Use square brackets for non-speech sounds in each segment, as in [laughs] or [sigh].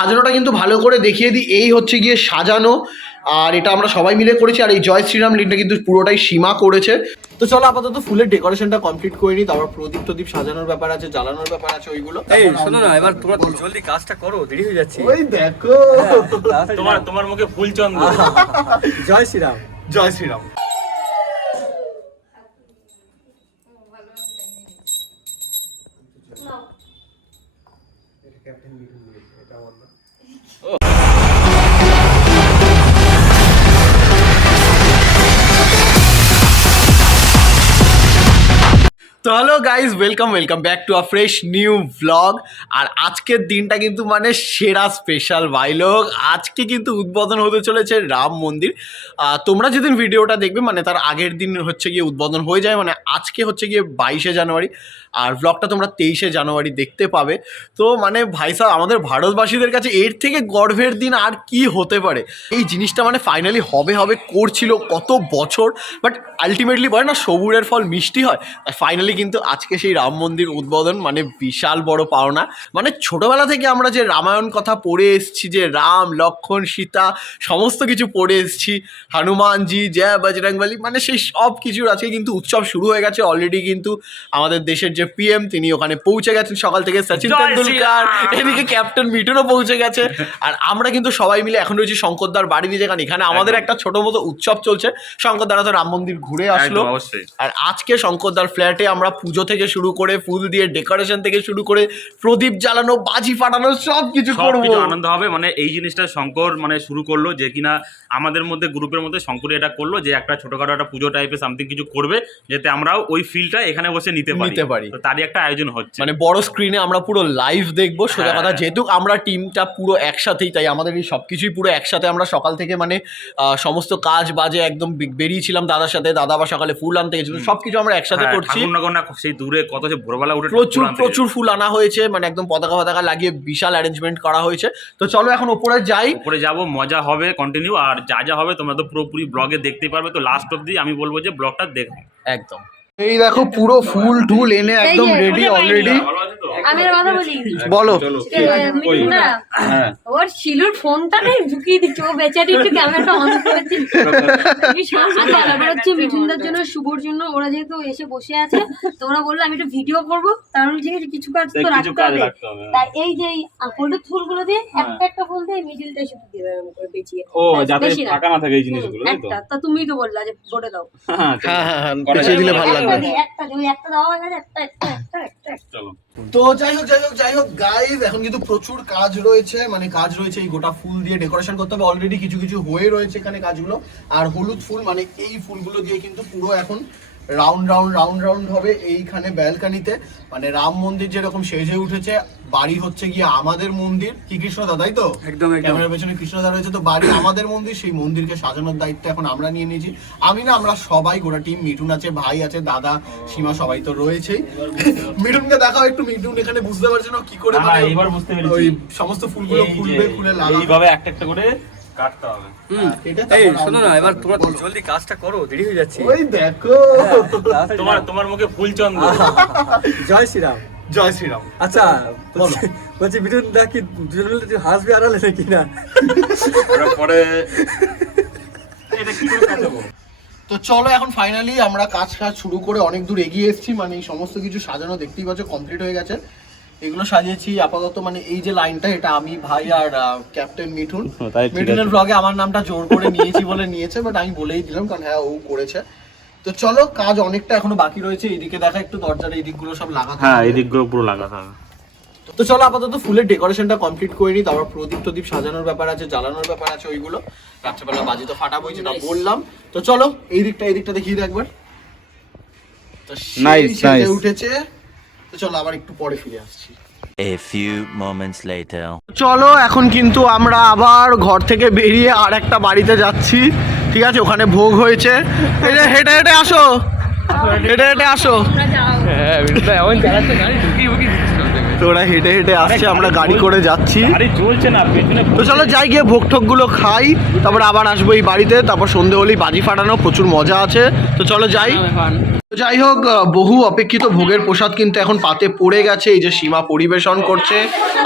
সাজানোটা কিন্তু ভালো করে দেখিয়ে দিই। এই হচ্ছে গিয়ে সাজানো। আর এটা আমরা সবাই মিলে করেছি। আর এই জয় শ্রীরাম লিনটা কিন্তু পুরোটাই সীমা করেছে। তো চলো আপাতত ফুলের ডেকোরেশনটা কমপ্লিট করে নিই। তারপর প্রদীপ প্রদীপ সাজানোর ব্যাপার আছে জ্বালানোর ব্যাপার আছে ওইগুলো। এই শোনো না এবার তোমরা জলদি কাজটা করো দেরি হয়ে যাচ্ছে। ওই দেখো। তোমার তোমার মুখে ফুল চন্দ্র। [laughs] জয় শ্রীরাম। জয় শ্রীরাম। তো hello guys welcome welcome back to a fresh new blog আর আজকের দিনটা কিন্তু মানে সেরা স্পেশাল বাইলগ আজকে কিন্তু উদ্বোধন হতে চলেছে রাম মন্দির। তোমরা যেদিন ভিডিওটা দেখবে মানে তার আগের দিন হচ্ছে গিয়ে উদ্বোধন হয়ে যায় মানে আজকে হচ্ছে গিয়ে বাইশে জানুয়ারি। আর ব্লগটা তোমরা তেইশে জানুয়ারি দেখতে পাবে। তো মানে ভাই সাহেব আমাদের ভারতবাসীদের কাছে এর থেকে গর্বের দিন আর কি হতে পারে? এই জিনিসটা মানে ফাইনালি হবে হবে, করছিল কত বছর। বাট আলটিমেটলি বলে না, সবুরের ফল মিষ্টি হয়। ফাইনালি কিন্তু আজকে সেই রাম মন্দির উদ্বোধন মানে বিশাল বড় পাওনা। মানে ছোটবেলা থেকে আমরা যে রামায়ণ কথা পড়ে এসেছি যে রাম লক্ষণ সীতা সমস্ত কিছু পড়ে এসেছি। হনুমানজি জয় বজরংবলী মানে সেই সব কিছুর আজকে কিন্তু উৎসব শুরু হয়ে গেছে অলরেডি কিন্তু আমাদের দেশের যে পিএম তিনি ওখানে পৌঁছে গেছেন। সকাল থেকে সচিন তেন্ডুলকার এদিকে ক্যাপ্টেন মিঠুনও পৌঁছে গেছে। আর আমরা কিন্তু সবাই মিলে এখন রয়েছি শঙ্করদার বাড়ি দিয়ে যেখানে এখানে আমাদের একটা ছোট মতো উৎসব চলছে। শঙ্করদারা তো রাম মন্দির ঘুরে আসলো। আর আজকে শঙ্করদার ফ্ল্যাটে আমরা পুজো থেকে শুরু করে ফুল দিয়ে ডেকোরেশন থেকে শুরু করে প্রদীপ জ্বালানো বাজি ফাটানো সব কিছু করব। আনন্দ হবে। মানে এই জিনিসটা শঙ্কর মানে শুরু করল যে কিনা আমাদের মধ্যে গ্রুপের মধ্যে শঙ্কর এটা করল যে একটা ছোটখাটো একটা পুজো টাইপের সামথিং কিছু করবে যাতে আমরাও ওই ফিলটা এখানে বসে নিতে পারি। নিতে পারি। তো তারই একটা আয়োজন হচ্ছে। মানে বড় স্ক্রিনে আমরা পুরো লাইভ দেখব সোজা হ্যাঁ। কথা যেহেতু আমরা টিমটা পুরো একসাথেই তাই আমাদের এই সব কিছুই পুরো একসাথে আমরা সকাল থেকে মানে সমস্ত কাজ বাজে একদম বেরিয়েছিলাম দাদার সাথে দাদা আবার সকালে ফুল আনতে গেছিল সব কিছু আমরা একসাথে হ্যাঁ, করছি। সেই দূরে কত যে ভোরবেলা উঠে প্রচুর প্রচুর ফুল আনা হয়েছে মানে একদম পতাকা পতাকা লাগিয়ে বিশাল অ্যারেঞ্জমেন্ট করা হয়েছে। তো চলো এখন ওপরে যাই। উপরে যাব মজা হবে কন্টিনিউ আর যা যা হবে তোমরা তো পুরোপুরি ব্লগে দেখতে পারবে। তো লাস্ট অব্দি আমি বলব যে ব্লগটা দেখো। একদম। এই দেখো পুরো ফুল টুল এনে একদম রেডি অলরেডি আমি একটা কথা বলি। বলো। এ, ওর শিলুর ফোনটা নেই ঢুকিয়ে দিচ্ছে ও বেচারি একটু ক্যামেরাটা অন করেছে। ভীষণ সুন্দর। এবার হচ্ছে মিঠুনদার জন্য শুভর জন্য ওরা যেহেতু এসে বসে আছে তো ওরা বলল আমি একটু ভিডিও করব তার ঠিক আছে কিছু কাজ তো রাখতে হবে। তাই এই যে হলুদ ফুলগুলো দিয়ে একটা একটা ফুল দিয়ে মিডিলটা শুধু দিয়ে দেবে করে ও যাতে বেশি না। ফাঁকা না থাকে এই জিনিসগুলো তো? একটা তা তুমি তো বললা যে বলে দাও। হ্যাঁ হ্যাঁ হ্যাঁ হ্যাঁ দিলে ভালো লাগবে। তো যাই হোক যাই হোক যাই হোক গাইজ এখন কিন্তু প্রচুর কাজ রয়েছে মানে কাজ রয়েছে এই গোটা ফুল দিয়ে ডেকোরেশন করতে হবে। অলরেডি কিছু কিছু হয়ে রয়েছে এখানে কাজগুলো। আর হলুদ ফুল মানে এই ফুলগুলো দিয়ে কিন্তু পুরো এখন রাউন্ড রাউন্ড রাউন্ড রাউন্ড হবে এইখানে ব্যালকানিতে। মানে রাম মন্দির যেরকম সেজে উঠেছে বাড়ি হচ্ছে গিয়ে আমাদের মন্দির। কি কৃষ্ণদা তাই তো? একদম, একদম। ক্যামেরার পেছনে কৃষ্ণদা রয়েছে তো বাড়ি আমাদের মন্দির সেই মন্দিরকে সাজানোর দায়িত্ব এখন আমরা নিয়ে নিয়েছি। আমি না আমরা সবাই গোটা টিম মিঠুন আছে ভাই আছে দাদা সীমা সবাই তো রয়েছেই। মিঠুনকে দেখাও একটু মিঠুন এখানে বুঝতে পারছে না কি করে মানে এবার বুঝতে পেরেছি। ওই সমস্ত ফুলগুলো খুলবে খুলে লাগাবে এইভাবে একটা একটা করে কাটতে হবে। এই শোনো না এবার তোমরা জলদি কাজটা করো দেরি হয়ে যাচ্ছে। ওই দেখো। তোমার তোমার মুখে ফুল [laughs] জয় শ্রীরাম। জয় শ্রীরাম। আচ্ছা বলছি- বলছি দা কি দুজন মিলে তুই হাসবি আড়ালে নাকি না? পরে [laughs] এটা কি করে কাটাবো? তো চলো এখন ফাইনালি আমরা কাজ কাজ শুরু করে অনেক দূর এগিয়ে এসেছি। মানে এই সমস্ত কিছু সাজানো দেখতেই পাচ্ছ কমপ্লিট হয়ে গেছে। এগুলো সাজিয়েছি আপাতত মানে এই যে লাইনটা এটা আমি ভাই আর ক্যাপ্টেন মিঠুন। মিঠুনের ব্লগে আমার নামটা জোর করে নিয়েছি বলে নিয়েছে বাট আমি বলেই দিলাম কারণ হ্যাঁ ও করেছে। তো চলো কাজ অনেকটা এখনও বাকি রয়েছে এইদিকে দেখা একটু দরজার এই দিকগুলো সব লাগাতে হ্যাঁ এই দিকগুলো পুরো লাগাতে হবে। তো চলো আপাতত ফুলের ডেকোরেশনটা কমপ্লিট করে নিই তারপর প্রদীপ প্রদীপ সাজানোর ব্যাপার আছে জ্বালানোর ব্যাপার আছে ওইগুলো। রাত্রেবেলা বাজি তো ফাটাবোই যেটা বললাম। তো চলো এই দিকটা এই দিকটা দেখিয়ে একবার। তো. উঠেছে। তো চলো আবার একটু পরে ফিরে আসছি। A few moments later. চলো এখন কিন্তু আমরা আবার ঘর থেকে বেরিয়ে আর একটা বাড়িতে যাচ্ছি। ঠিক আছে ওখানে ভোগ হয়েছে। এই যে হেঁটে হেঁটে আসো। হেঁটে হেঁটে আসো। তোরা হেঁটে হেঁটে আসছে আমরা গাড়ি করে যাচ্ছি। চলছে না তো চলো যাই গিয়ে ভোগ ঠোকগুলো খাই তারপর আবার আসব এই বাড়িতে তারপর সন্ধে হলেই বাজি ফাটানো প্রচুর মজা আছে। তো চলো যাই। তো যাই হোক বহু অপেক্ষিত ভোগের প্রসাদ কিন্তু এখন পাতে পড়ে গেছে এই যে সীমা পরিবেশন করছে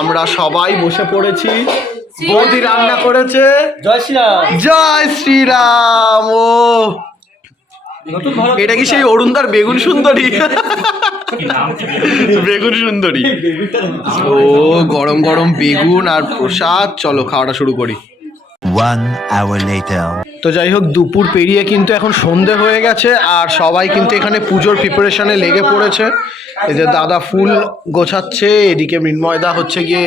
আমরা সবাই বসে পড়েছি। বৌদি রান্না করেছে। জয় শ্রীরাম জয় শ্রীরাম ও। নতুন ভারত এটা কি সেই অরুণদার বেগুন সুন্দরী? বেগুন সুন্দরী। ও গরম গরম বেগুন আর প্রসাদ। চলো খাওয়াটা শুরু করি। One hour later. তো যাই হোক দুপুর পেরিয়ে কিন্তু এখন সন্ধে হয়ে গেছে আর সবাই কিন্তু এখানে পুজোর প্রিপারেশনে লেগে পড়েছে। এই যে দাদা ফুল গোছাচ্ছে এদিকে মৃন্ময়দা হচ্ছে গিয়ে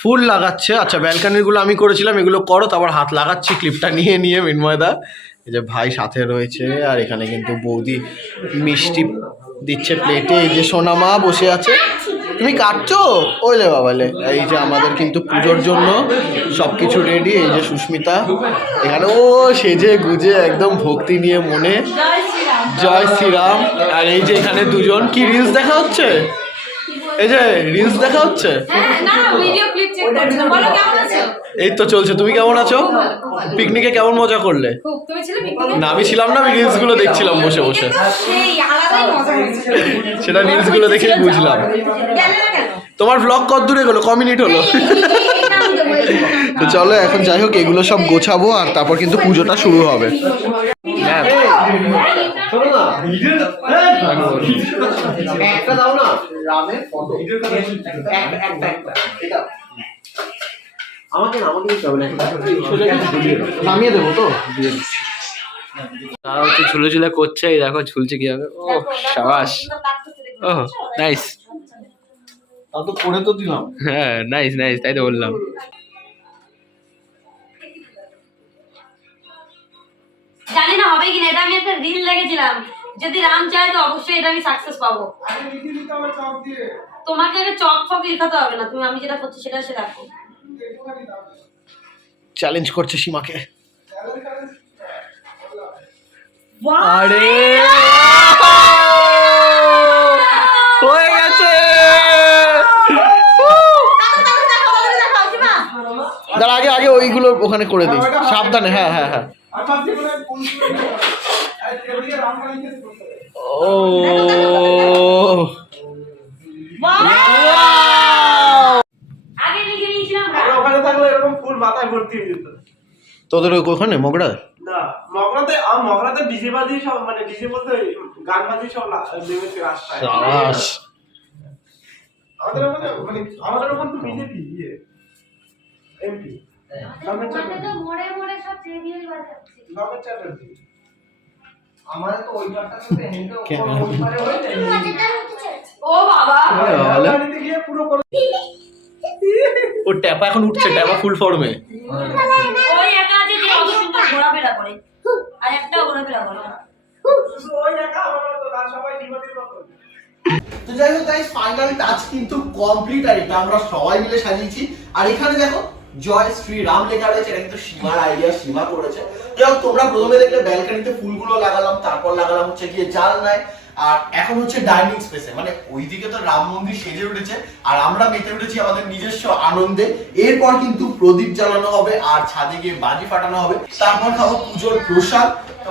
ফুল লাগাচ্ছে। আচ্ছা ব্যালকানিগুলো আমি করেছিলাম এগুলো করো তারপর হাত লাগাচ্ছি ক্লিপটা নিয়ে নিয়ে মৃন্ময়দা এই যে ভাই সাথে রয়েছে আর এখানে কিন্তু বৌদি মিষ্টি দিচ্ছে প্লেটে এই যে সোনামা বসে আছে। তুমি কাটছো? ওইলে বাবালে এই যে আমাদের কিন্তু পুজোর জন্য সব কিছু রেডি এই যে সুস্মিতা এখানে ও সেজে গুজে একদম ভক্তি নিয়ে মনে। জয় শ্রীরাম। আর এই যে এখানে দুজন কি রিলস দেখা হচ্ছে? এই যে রিলস দেখা হচ্ছে হ্যাঁ এই তো চলছে তুমি কেমন আছো পিকনিকে কেমন মজা করলে খুব তুমি ছিলে পিকনিকে না আমি ছিলাম না আমি রিলসগুলো দেখছিলাম বসে বসে সেটা রিলসগুলো দেখেই বুঝলাম গেলে না কেন তোমার ব্লগ কত দূরে গেলো ক মিনিট হলো। তো চলো এখন যাই হোক এগুলো সব গোছাবো আর তারপর কিন্তু পুজোটা শুরু হবে হ্যাঁ একটা দাও না রামের আমাকে হবে। নামিয়ে দেবো তো তারা হচ্ছে ঝুলে ঝুলে করছে এই দেখো ঝুলছে ও সাবাস ও নাইস তা তো করে তো দিলাম হ্যাঁ নাইস নাইস তাই তো বললাম জানি না হবে কিনা, এটা আমি একটা রিল দেখেছিলাম যদি রাম চায় তো অবশ্যই এটা আমি সাকসেস পাবো। তোমাকে আগে চক ফক লেখাতে হবে না তুমি আমি যেটা করছি সেটা সে রাখো চ্যালেঞ্জ করছে সীমাকে। আরে! হয়ে গেছে! দাঁড়া আগে আগে ওইগুলো ওখানে করে দিই। সাবধানে হ্যাঁ হ্যাঁ হ্যাঁ। তোদের ওই- ওখানে মগড়া না মগরাতে আর মগরাতে ডিজে সব মানে ডিজে বলতে ওই গান বাজি সব নেমেছে রাস্তায়। আমাদের ওখানে মানে আমাদের ওখানে তো বিজেপি ইয়ে এমপি। নগর চ্যাটার্জি মোড়ে মোড়ে সব চেরিয়াল বাজাচ্ছে। ও বাবা! বাড়িতে গিয়ে পুরো করে ও ট্যাপা এখন উঠছে ট্যাপা ফুল ফর্মে ওই একা আছে যে অত ঘোরাফেরা করে। আর একটা ঘোরাফেরা করে না। ওই একা আমার মতো সবাই জীবনের মতো তো যাই হোক গাইস ফাইনাল টাচ কিন্তু কমপ্লিট আর এটা আমরা সবাই মিলে সাজিয়েছি। আর এখানে দেখো জয় শ্রী রাম লেখা রয়েছে, এটা কিন্তু সীমার আইডিয়া সীমা করেছে। তোমরা প্রথমে দেখলে ব্যালকনিতে ফুলগুলো লাগালাম, তারপর লাগালাম হচ্ছে গিয়ে আর এখন হচ্ছে ডাইনিং স্পেসে মানে ওইদিকে তো রাম মন্দির সেজে উঠেছে, আর আমরা মেতে উঠেছি আমাদের নিজস্ব আনন্দে। এরপর কিন্তু প্রদীপ জ্বালানো হবে, আর ছাদে গিয়ে বাজি ফাটানো হবে। তারপর খাব পুজোর প্রসাদ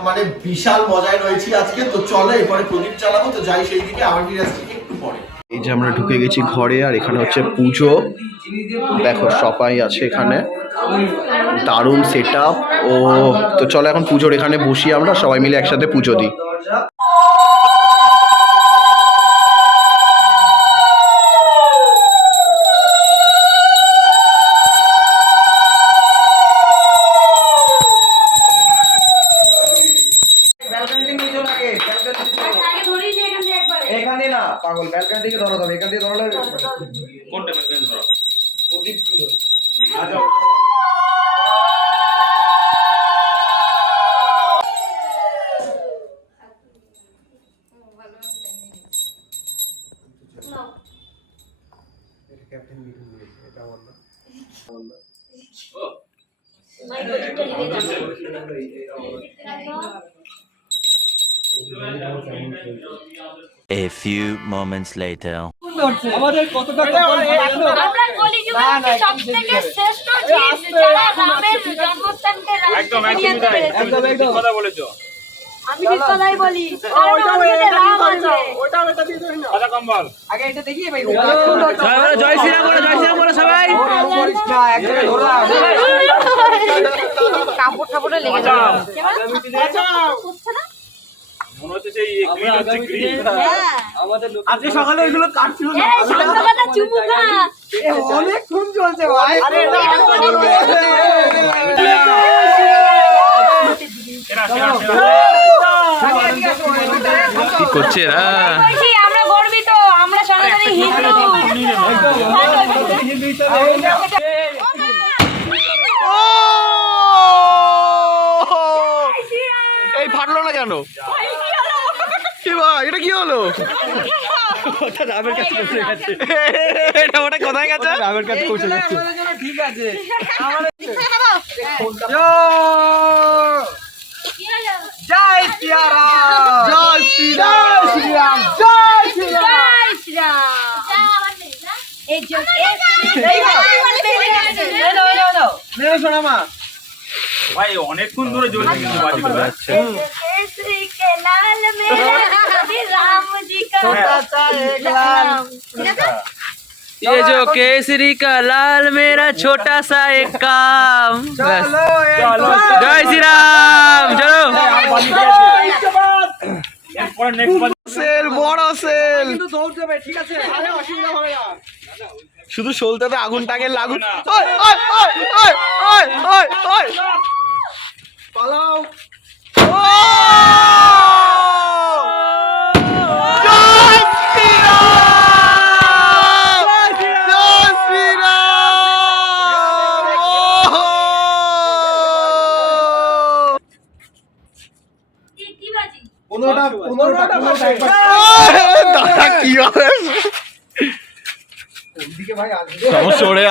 মানে বিশাল মজায় রয়েছি আজকে। তো চলো, এরপরে প্রদীপ চালাবো তো যাই সেই দিকে আসছি একটু পরে। এই যে আমরা ঢুকে গেছি ঘরে, আর এখানে হচ্ছে পুজো। দেখো, সবাই আছে এখানে। দারুণ সেট ও, তো চলো এখন পুজোর এখানে বসি আমরা, সবাই মিলে একসাথে পুজো দিই। A few moments later. আমাদের কতটা আমরা কলিযুগের সবথেকে শ্রেষ্ঠ জীব যারা রামের জন্মস্থানকে। একদম একদম। কথা বলেছ। আমি ঠিক কথাই বলি। জয় শ্রীরাম বলো জয় শ্রীরাম বলো সবাই। কাপড় টাপড়ে লেগে যাবে। হচ্ছে না? মনে হচ্ছে সেই গ্রিন হচ্ছে গ্রিন হ্যাঁ। আজকে সকালে ওইগুলো কাটছিল অনেকক্ষণ চলছে ভাই। এরা কি করছে এরা? আমরা গর্বিত আমরা সনাতনী হিন্দু। এই ফাটলো না কেন? কি ভাই এটা কি হলো? এটা ওটা কোথায় গেছে? রামের কাছে পৌঁছে যাচ্ছে ঠিক আছে। [laughs] জয় শ্রীরাম জয় শ্রীরাম জয় শ্রীরাম জয় শ্রীরাম ভাই অনেকক্ষণ ধরে জ্বলছে কিন্তু বাজি বাজাচ্ছে রাম জি কা ये जो केसरी का लाल मेरा छोटा सा एक काम बस चलो চলো जय श्री राम चलो এরপরে নেক্সট সেল বড় সেল কিন্তু দৌড় দেবে ঠিক আছে আরে অসুবিধা হবে না শুধু সলতেতে আগুনটাকে লাগুন ওই ওই ওই ওই ওই ওই ওই পালাও এই! আরও চলে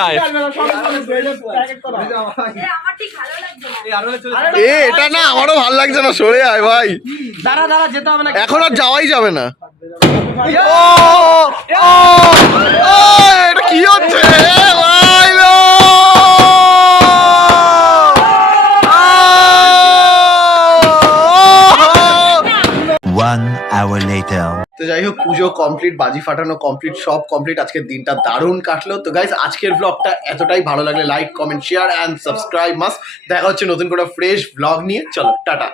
এ এটা না আমারও ভালো লাগছে না সরে আয় ভাই। দাঁড়া দাঁড়া যেতে হবে না। এখন আর যাওয়াই যাবে না। ও এটা কি হচ্ছে? ভাই যাই হোক, পুজো কমপ্লিট বাজি ফাটানো কমপ্লিট সব কমপ্লিট আজকের দিনটা দারুণ কাটলো। তো গাইজ আজকের ব্লগটা এতটাই ভালো লাগলে like comment share and subscribe মাস দেখা হচ্ছে নতুন করে ফ্রেশ ব্লগ নিয়ে। চলো, টাটা।